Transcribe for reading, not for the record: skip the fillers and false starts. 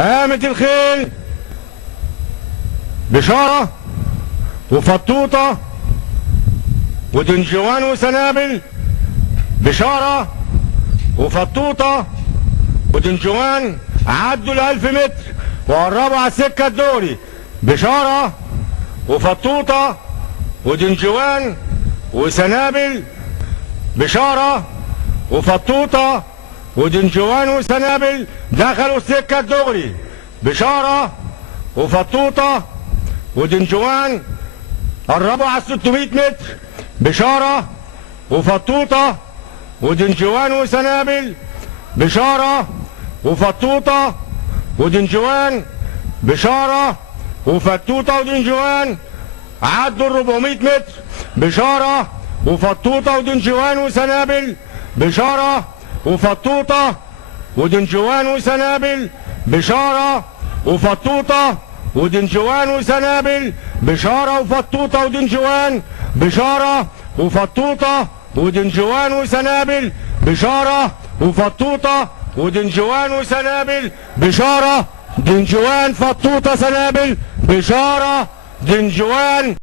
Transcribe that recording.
قامت الخيل بشارة وفطوطة ودنجوان وسنابل. بشارة وفطوطة ودنجوان عدوا ال1000 متر وقربوا على السكة الدوري. بشارة وفطوطة ودنجوان وسنابل. بشارة وفطوطة ودنجوان وسنابل دخلوا السكة الدغري. بشارة وفطوطة ودنجوان قربوا على 600 متر. بشارة وفطوطة ودنجوان وسنابل. بشارة وفطوطة ودنجوان. بشارة وفطوطة ودنجوان عدوا ال 400 متر. بشارة وفطوطة ودنجوان وسنابل. بشارة وفطوطة ودنجوان وسنابل. بشارة وفطوطة ودنجوان وسنابل. بشارة وفطوطة ودنجوان. بشارة وفطوطة ودنجوان وسنابل. بشارة وفطوطة ودنجوان وسنابل. بشارة دنجوان فطوطة سنابل. بشارة دنجوان